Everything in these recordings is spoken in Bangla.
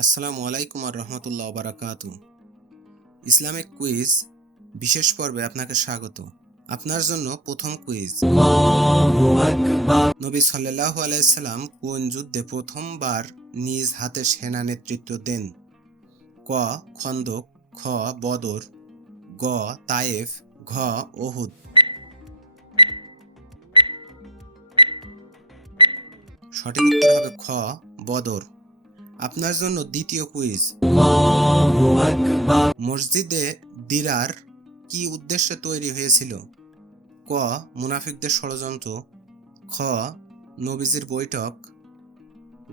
আসসালামু আলাইকুম আর রহমতুল্লাহ বারাকাতু। ইসলামিক কুইজ বিশেষ পর্বে আপনাকে স্বাগত। আপনার জন্য প্রথম কুইজ। নবী সাল্লাল্লাহু আলাইহি সাল্লাম কোন যুদ্ধে প্রথমবার নিজ হাতে সেনা নেতৃত্ব দেন? ক খন্দক, খ বদর, গ তায়েফ, ঘ উহুদ। সঠিক উত্তর হবে খ বদর। আপনার জন্য দ্বিতীয় কুইজ। মসজিদে দিরার কি উদ্দেশ্যে তৈরি হয়েছিল? ক মুনাফিকদের ষড়যন্ত্র, খ নবীজির বৈঠক,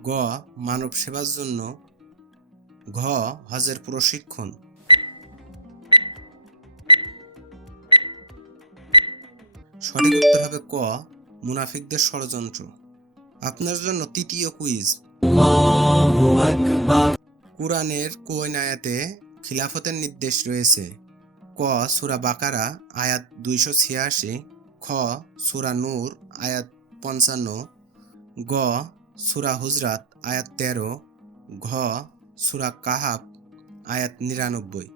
গ মানব সেবার জন্য, ঘ হজের প্রশিক্ষণ। সঠিক উত্তর হবে ক মুনাফিকদের ষড়যন্ত্র। আপনার জন্য তৃতীয় কুইজ। কুরআনের কোন আয়াতে খিলাফতের নির্দেশ রয়েছে? ক সূরা বাকারা আয়াত 286, খ সূরা নূর আয়াত 55, গ সূরা হুজরাত আয়াত 13, ঘ সূরা কাহাফ আয়াত 99।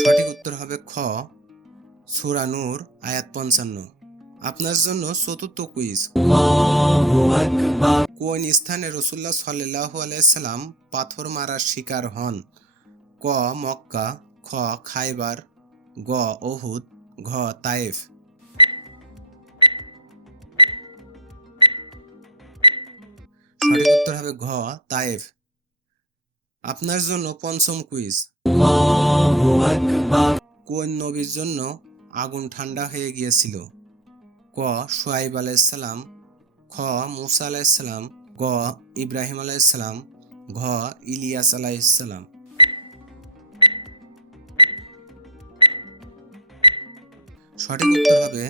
সঠিক উত্তর হবে খ সূরা নূর আয়াত 55। আপনার জন্য চতুর্থ কুইজ। কোন স্থানে রাসূলুল্লাহ সাল্লাল্লাহু আলাইহি সাল্লাম পাথর মারার শিকার হন? ক মক্কা, খ খায়বার, গ উহুদ, ঘ তায়েফ। সঠিক উত্তর হবে ঘ তায়েফ। আপনার জন্য পঞ্চম কুইজ। কোন নবীর জন্য আগুন ঠান্ডা হয়ে গিয়েছিল? ক শুআয়ব আলাইহিস সালাম, খ মূসা আলাইহিস সালাম, গ ইব্রাহিম আলাইহিস সালাম, ঘ ইলিয়াস আলাইহিস সালাম। সঠিক উত্তর হবে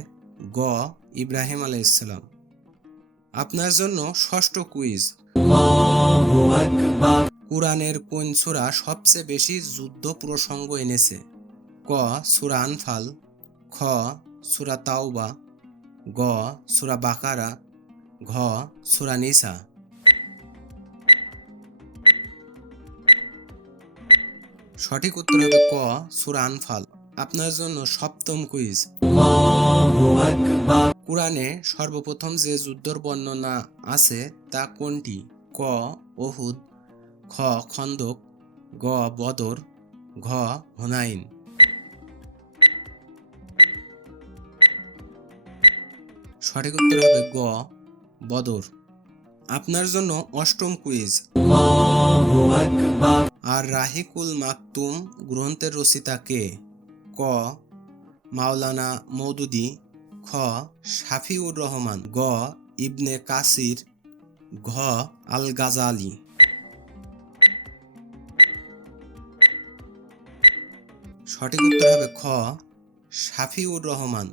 গ ইব্রাহিম আলাইহিস সালাম। আপনার জন্য ষষ্ঠ কুইজ। কুরআনের কোন সূরা সবচেয়ে বেশি যুদ্ধ প্রসঙ্গ এনেছে? ক সূরা আনফাল, খ সূরা তাওবা, গ সূরা বাকারা, ঘ সূরা নিসা। সঠিক উত্তর হবে ক সূরা আনফাল। আপনার জন্য সপ্তম কুইজ। কুরআনে সর্বপ্রথম যে যুদ্ধের বর্ণনা আছে তা কোনটি? ক উহুদ, খ খন্দক, গ বদর, ঘ হুনাইন। সঠিক উত্তর হবে গ বদর। আপনার জন্য অষ্টম কুইজ। আর রাহিকুল মাকতুম গ্রন্থের রচয়িতা কে? ক মাওলানা মওদুদী, খ শাফিউর রহমান, গ ইবনে কাসির, ঘ আল গাজালি। সঠিক উত্তর হবে খ শাফিউর রহমান।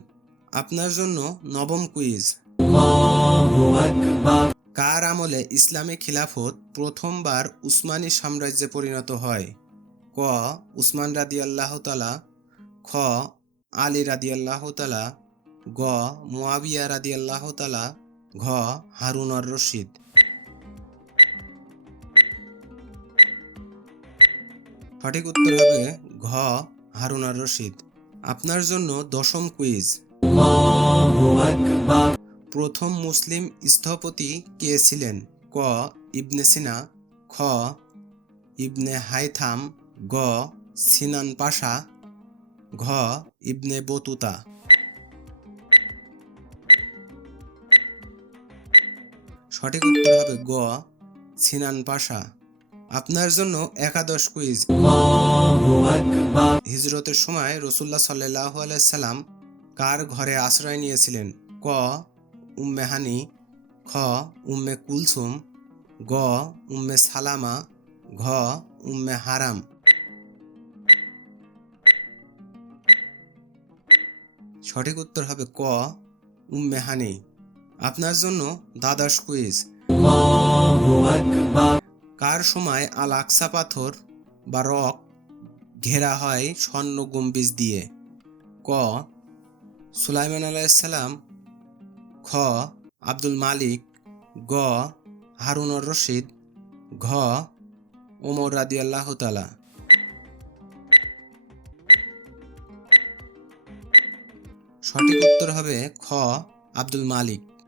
আপনার জন্য নবম কুইজ। কার আমলে ইসলামী খিলাফত প্রথমবার উসমানী সাম্রাজ্যে পরিণত হয়? ক উসমান রাদিয়াল্লাহু তাআলা, খ আলী রাদিয়াল্লাহু তাআলা, গ মুয়াবিয়া রাদিয়াল্লাহু তাআলা, ঘ হারুন আর রশিদ। সঠিক উত্তর হবে ঘ হারুন আর রশিদ। আপনার জন্য দশম কুইজ। প্রথম মুসলিম স্থপতি কে ছিলেন? ক ইবনে সিনা, খ ইবনে হাইথাম, গ সিনান পাশা, ঘ ইবনে বতুতা। সঠিক উত্তর হবে গ সিনান পাশা। আপনার জন্য একাদশ কুইজ। হিজরতের সময় রাসূলুল্লাহ সাল্লাল্লাহু আলাইহি সাল্লাম কার ঘরে আশ্রয় নিয়েছিলেন? ক উম্মে হানি, খ উম্মে কুলসুম, গ উম্মে সালামা, ঘ উম্মে হারাম। সঠিক উত্তর হবে ক উম্মে হানি। আপনার জন্য দ্বাদশ কুইজ। কার সময় আল আকসা পাথর বা রক ঘেরা হয় স্বর্ণ গম্বুজ দিয়ে? ক সুলাইমান আলাইহিস সালাম, খ আব্দুল মালিক, গ হারুনুর রশিদ, ঘ ওমর রাদিয়াল্লাহু তাআলা। সঠিক উত্তর হবে খ আব্দুল মালিক।